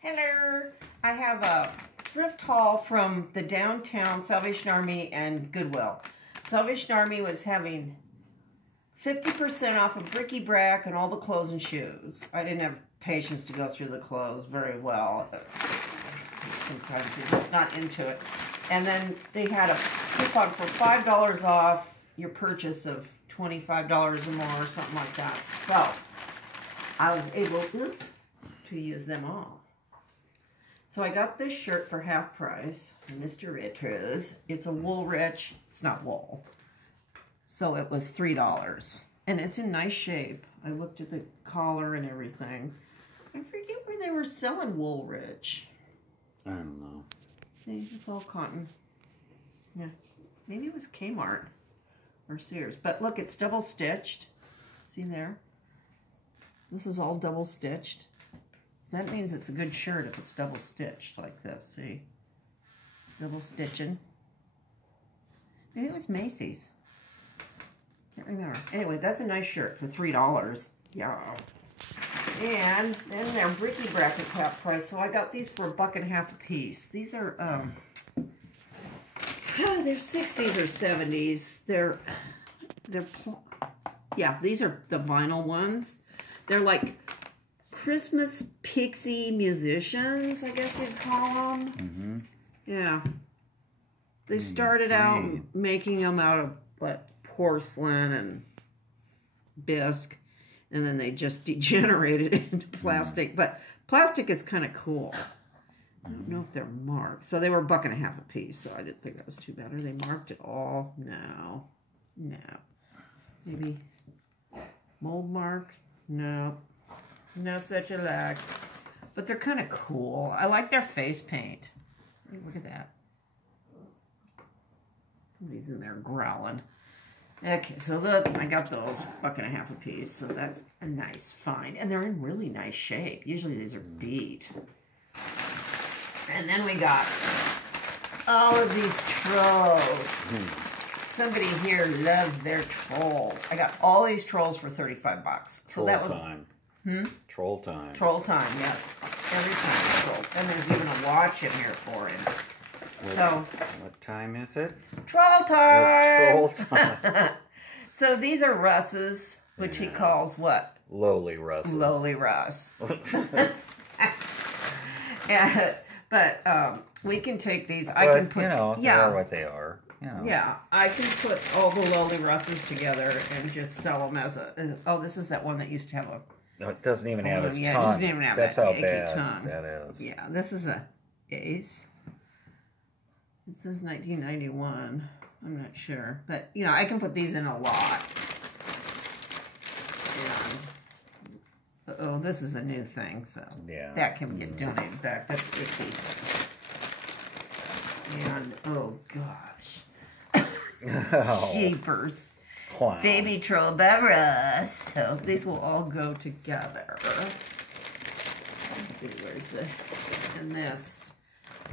Hello. I have a thrift haul from the downtown Salvation Army and Goodwill. Salvation Army was having 50% off of bric-a-brac and all the clothes and shoes. I didn't have patience to go through the clothes very well. Sometimes you're just not into it. And then they had a coupon for $5 off your purchase of $25 or more or something like that. So I was able, to use them all. So I got this shirt for half price from Lizretros. It's a wool rich, it's not wool. So it was $3. And it's in nice shape. I looked at the collar and everything. I forget where they were selling wool rich. I don't know. See, it's all cotton. Yeah, maybe it was Kmart or Sears. But look, it's double stitched. See there? This is all double stitched. So that means it's a good shirt if it's double stitched like this. See? Double stitching. Maybe it was Macy's. Can't remember. Anyway, that's a nice shirt for $3. Yeah. And then their bric-a-brac is half price, so I got these for $1.50 a piece. These are they're 60s or 70s. Yeah, these are the vinyl ones. They're like Christmas pixie musicians, I guess you'd call them. Mm-hmm. Yeah. They started out making them out of what, porcelain and bisque, and then they just degenerated into plastic. But plastic is kind of cool. I don't know if they're marked. So they were $1.50 a piece, so I didn't think that was too bad. Are they marked at all? No. No. Maybe mold mark? No. Not such a lack. But they're kind of cool. I like their face paint. Look at that. Somebody's in there growling. Okay, so I got those $1.50 a piece, so that's a nice find. And they're in really nice shape. Usually these are beat. And then we got all of these trolls. Somebody here loves their trolls. I got all these trolls for $35. So that was time. Troll time. Troll time, yes. Every time troll. And there's even a watch in here for him. What time is it? Troll time! It's troll time. So these are Russ's, which he calls what? Lowly Russ's. Lowly Russ. Yeah, but we can take these. I can put, they are what they are. Yeah, I can put all the Lowly Russes together and just sell them as a. Oh, this is that one that used to have a. No, it doesn't even have its tongue. It doesn't even have That's that how achy bad tongue. that is. Yeah, this is a ace. It says 1991. I'm not sure, but I can put these in a lot. And this is a new thing, so that can get donated back. That's icky. And oh gosh, jeepers. Wow. Baby troll Barras. So these will all go together. Let's see, where's the and this.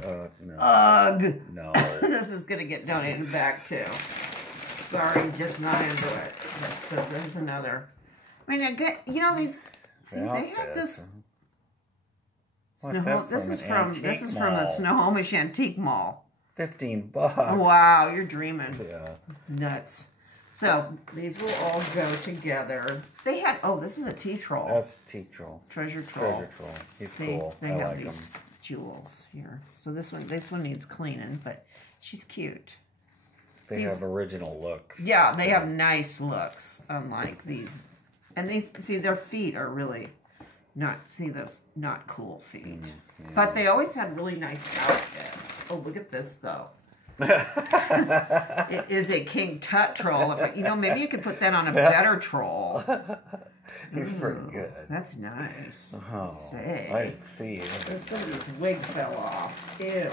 No. Ugh. No. This is gonna get donated back too. Sorry, just not into it. So there's another. I mean, I get these. See, they have this. This is from the Snohomish Antique Mall. $15. Wow, you're dreaming. Yeah. Nuts. So these will all go together. They had this is a tea troll. That's a tea troll. Treasure troll. Treasure troll. He's cool. They have these jewels here. So this one needs cleaning, but she's cute. They have original looks. Yeah, they have nice looks, unlike these. And these, see, their feet are really those not cool feet. Yeah. But they always had really nice outfits. Oh, look at this, though. It is a King Tut troll. Maybe you could put that on a better troll. He's pretty good. That's nice. Oh, say. I see. If somebody's wig fell off. Ew.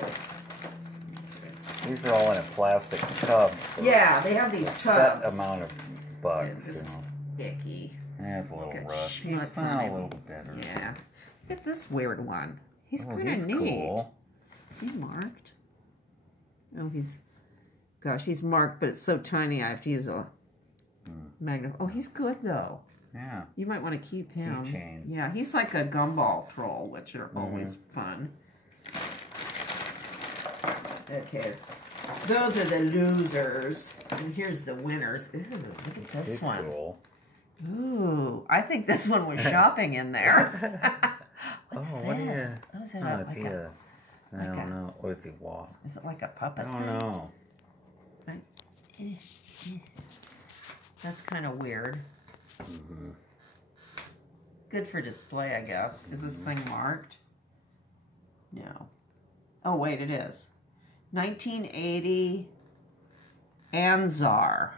These are all in a plastic tub. Yeah, they have these tubs. Set amount of bucks. This is sticky. That's a little rough. He's found a little bit better. Yeah. Look at this weird one. He's kind of neat. Cool. Is he marked? Oh, he's marked, but it's so tiny I have to use a magnifying. Oh, he's good though. Yeah. You might want to keep him. Keychain. Yeah, he's like a gumball troll, which are always fun. Okay. Those are the losers. And here's the winners. Ooh, look at this one. Cool. Ooh, I think this one was shopping in there. What's that? What is Oh, is it I don't know. What is he walk? Is it like a puppet? I don't know. That's kind of weird. Good for display, I guess. Is this thing marked? No. Oh, wait, it is. 1980 Anzar.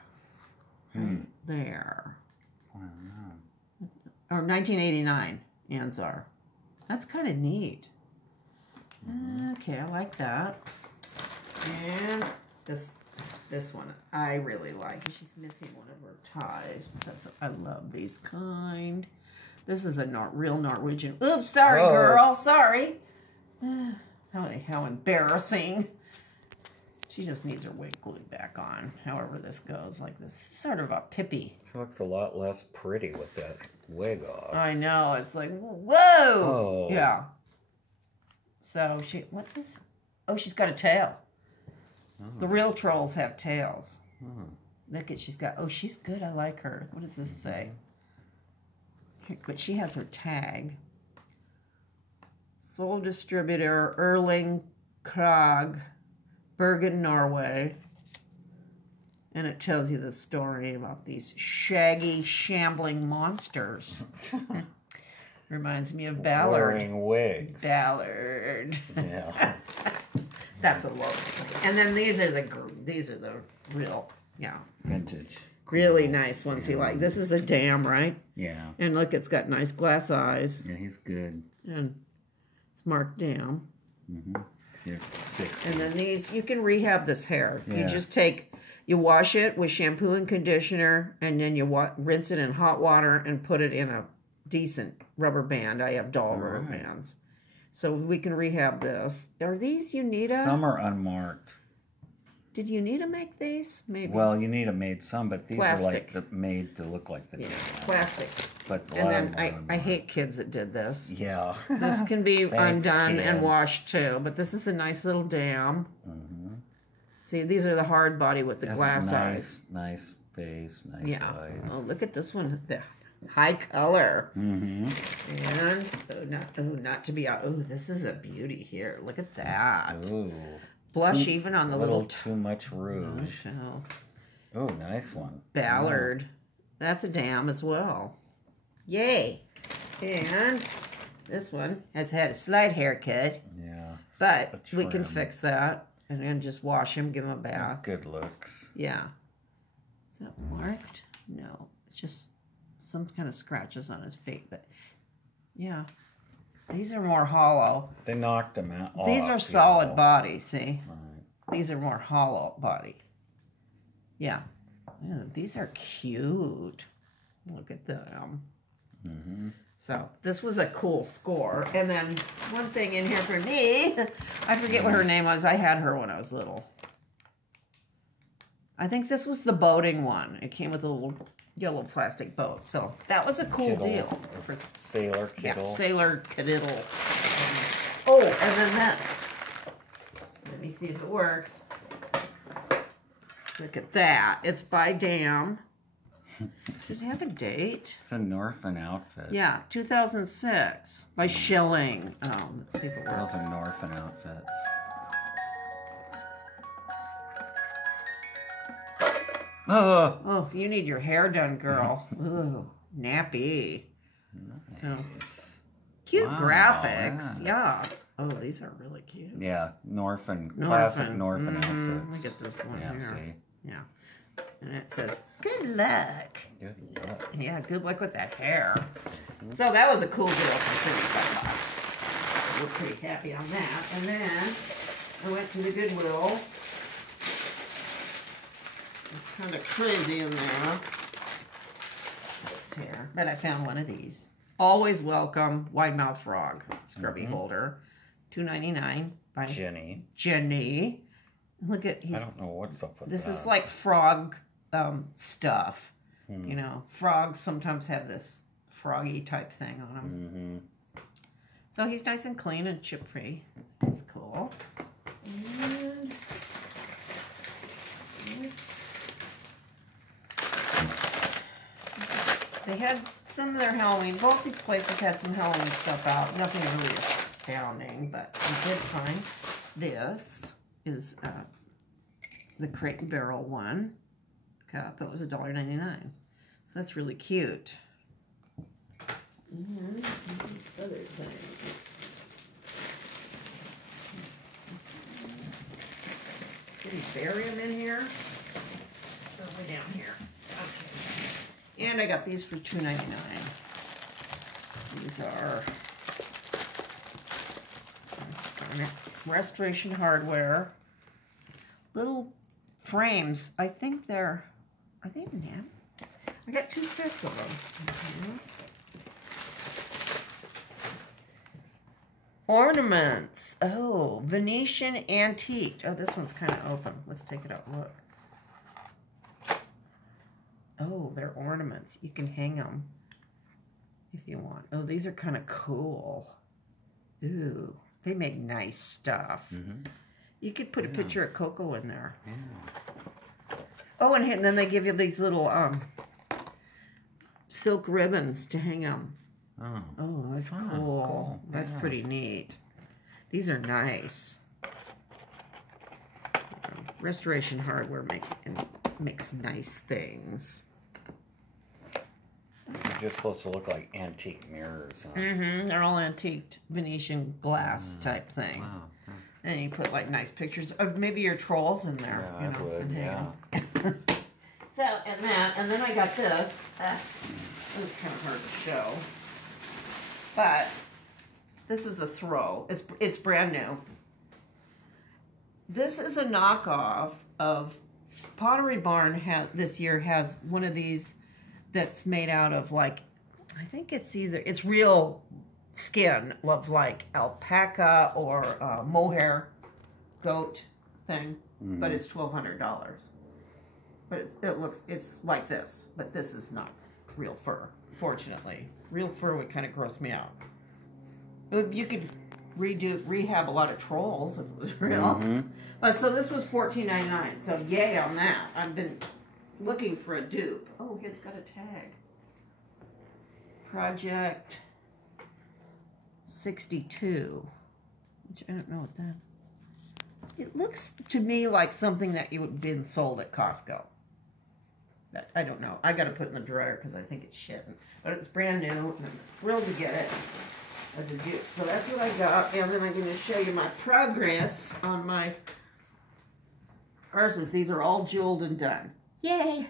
Right there. I don't know. Or 1989 Anzar. That's kind of neat. Okay, I like that. And this one I really like. She's missing one of her ties. But I love these kind. This is a real Norwegian. Oops, sorry, girl. Sorry. How embarrassing. She just needs her wig glued back on. However this goes, like this, sort of a Pippi. She looks a lot less pretty with that wig off. I know. It's like whoa. Oh. Yeah. So what's this? Oh, she's got a tail. Oh. The real trolls have tails. Look at she's good. I like her. What does this say? But she has her tag. Sole distributor Erling Krag, Bergen, Norway. And it tells you the story about these shaggy, shambling monsters. Reminds me of Ballard. Wearing wigs. Ballard. Yeah. That's a low thing. And then these are the real, Vintage. really nice ones he like. This is a dam, right? Yeah. And look, it's got nice glass eyes. Yeah, he's good. And it's marked dam. You're 60s. And then these, you can rehab this hair. Yeah. You just you wash it with shampoo and conditioner, and then you rinse it in hot water and put it in a decent rubber band. I have doll rubber bands. So we can rehab this. Are these Unita? Some are unmarked. Did Unita make these? Maybe. Well, Unita made some, but these Plastic. are like made to look like the plastic. But And then I hate kids that did this. Yeah. This can be Thanks, undone kid. and washed too, but this is a nice little dam. See, these are the hard body with the glass eyes. Nice face, nice eyes. Oh, look at this one. The high color. And not to be out. Oh, this is a beauty here. Look at that. Ooh. Blush even on the little too much rouge. Oh, nice one. Ballard. That's a dam as well. Yay. And this one has had a slight haircut. Yeah. But we can fix that. And then just wash him, give him a bath. That's good looks. Yeah. Is that marked? No. It's just some kind of scratches on his face. But yeah. These are more hollow. They knocked him out. These are solid body, see? Right. These are more hollow body. Yeah. Ew, these are cute. Look at them. So this was a cool score. And then one thing in here for me, I forget what her name was. I had her when I was little. I think this was the boating one. It came with a little yellow plastic boat. So that was a cool deal. For Sailor Kittle. Yeah, Sailor Kittle. Oh, and then this. Let me see if it works. Look at that. It's by Dam. Did it have a date? It's a Norfin outfit. Yeah, 2006 by Schilling. Oh, let's see if it works. Those are Norfin outfits. Oh, you need your hair done, girl. Ooh, nappy. Nice. So, cute graphics. Yeah. Oh, these are really cute. Yeah, Norfin. Classic Norfin outfits. Look at this one here. See? Yeah. And it says, good luck. Good luck. Yeah, good luck with that hair. So that was a cool deal for $35. We're pretty happy on that. And then I went to the Goodwill. It's kind of crazy in there. This here. But I found one of these. Always welcome wide mouth frog scrubby holder. $2.99 by Jenny. Look at I don't know what's up with this that. is like frog stuff. You know, frogs sometimes have this froggy type thing on them. So he's nice and clean and chip free. It's cool. And they had some of their Halloween. Both these places had some Halloween stuff out. Nothing really astounding, but we did find this is the Crate and Barrel one cup. It was $1.99. So that's really cute. And these other things. Did he bury them in here? They're way down here. Okay. And I got these for $2.99. These are Restoration Hardware. Little frames. I think they're, are they net? I got 2 sets of them. Ornaments. Oh, Venetian antique. Oh, this one's kind of open. Let's take it out and look. Oh, they're ornaments. You can hang them if you want. Oh, these are kind of cool. Ooh, they make nice stuff. You could put a picture of Coco in there. Oh, and then they give you these little silk ribbons to hang them. Oh, that's cool. That's pretty neat. These are nice. Restoration Hardware makes nice things. They're just supposed to look like antique mirrors. Huh? They're all antiqued Venetian glass type thing. Wow. And you put like nice pictures of maybe your trolls in there. Yeah, I would. So, and then I got this. This is kind of hard to show. But this is a throw. It's brand new. This is a knockoff of Pottery Barn. This year has one of these that's made out of like, I think it's real skin of like alpaca or mohair goat thing, but it's $1,200. But it's like this, but this is not real fur. Fortunately, real fur would kind of gross me out. You could rehab a lot of trolls if it was real. But so this was $14.99. So yay on that. I've been looking for a dupe. Oh, it's got a tag. Project 62, which I don't know what that. It looks to me like something that you would have been sold at Costco. I don't know. I got to put it in the dryer because I think it's shit. But it's brand new, and I'm thrilled to get it as a dupe. So that's what I got, and then I'm going to show you my progress on my purses. These are all jeweled and done. Yay!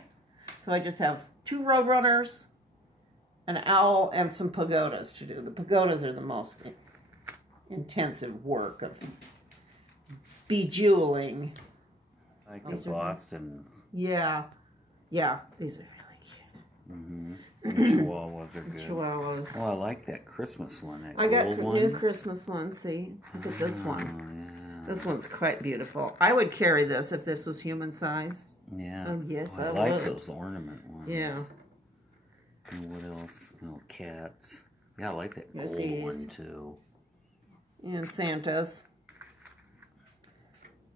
So I just have 2 Roadrunners, an owl, and some pagodas to do. The pagodas are the most intensive work of bejeweling. I like the Boston. Yeah. Yeah, these are really cute. The Chihuahuas are good. Chihuahuas. Oh, I like that Christmas one. That I got gold a one. new Christmas one. See, look at this one. Yeah. This one's quite beautiful. I would carry this if this was human size. Yeah. Oh yes, I would. like those ornament ones. Yeah. And what else? Oh, cats. Yeah, I like that Got gold these. one too. And Santa's.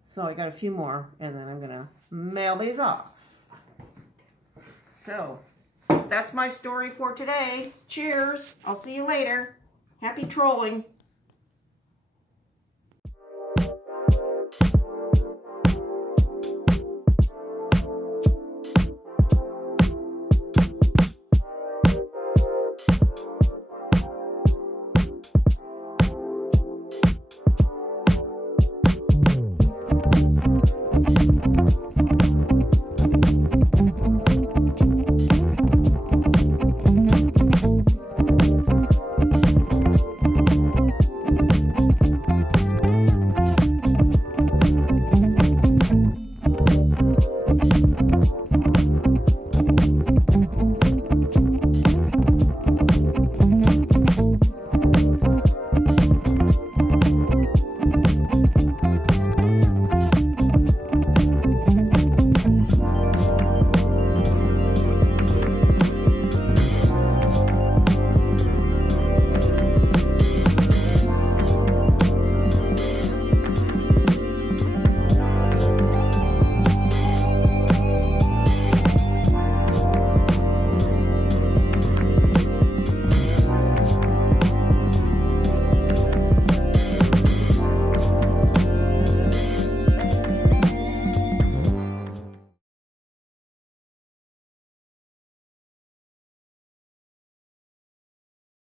So I got a few more, and then I'm gonna mail these off. So, that's my story for today. Cheers. I'll see you later. Happy trolling.